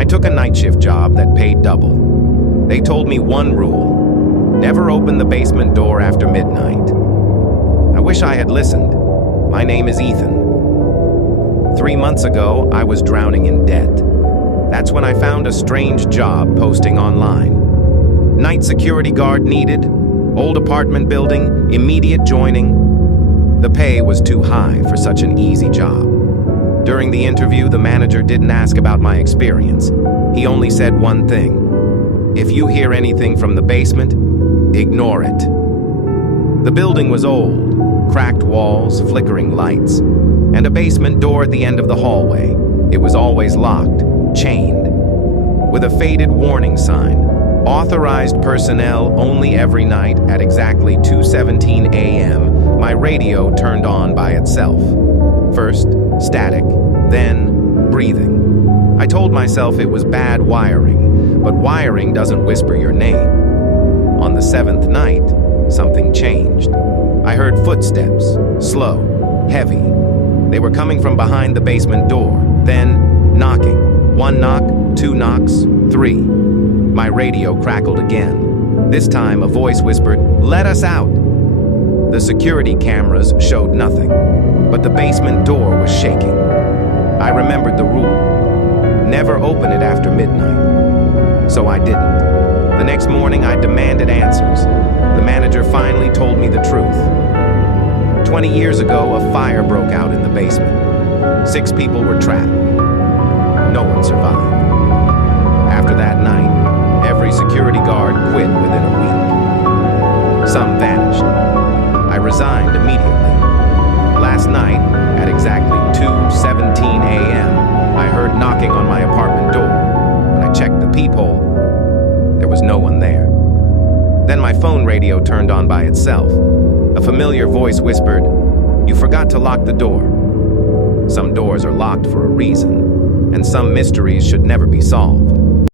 I took a night shift job that paid double. They told me one rule: never open the basement door after midnight. I wish I had listened. My name is Ethan. 3 months ago, I was drowning in debt. That's when I found a strange job posting online. Night security guard needed, old apartment building, immediate joining. The pay was too high for such an easy job. During the interview, the manager didn't ask about my experience. He only said one thing: if you hear anything from the basement, ignore it. The building was old, cracked walls, flickering lights, and a basement door at the end of the hallway. It was always locked, chained, with a faded warning sign: authorized personnel only every night at exactly 2:17 a.m. My radio turned on by itself. First, static, then breathing. I told myself it was bad wiring, but wiring doesn't whisper your name. On the 7th night, something changed. I heard footsteps, slow, heavy. They were coming from behind the basement door, then knocking. 1 knock, 2 knocks, 3. My radio crackled again. This time, a voice whispered, "Let us out." The security cameras showed nothing, but the basement door was shaking. I remembered the rule: never open it after midnight. So I didn't. The next morning, I demanded answers. The manager finally told me the truth. 20 years ago, a fire broke out in the basement. 6 people were trapped. No one survived. After that night, every security guard quit within a week. Some vanished. I resigned immediately. Last night, at exactly 2:17 a.m., I heard knocking on my apartment door. When I checked the peephole, there was no one there. Then my phone radio turned on by itself. A familiar voice whispered, "You forgot to lock the door." Some doors are locked for a reason, and some mysteries should never be solved.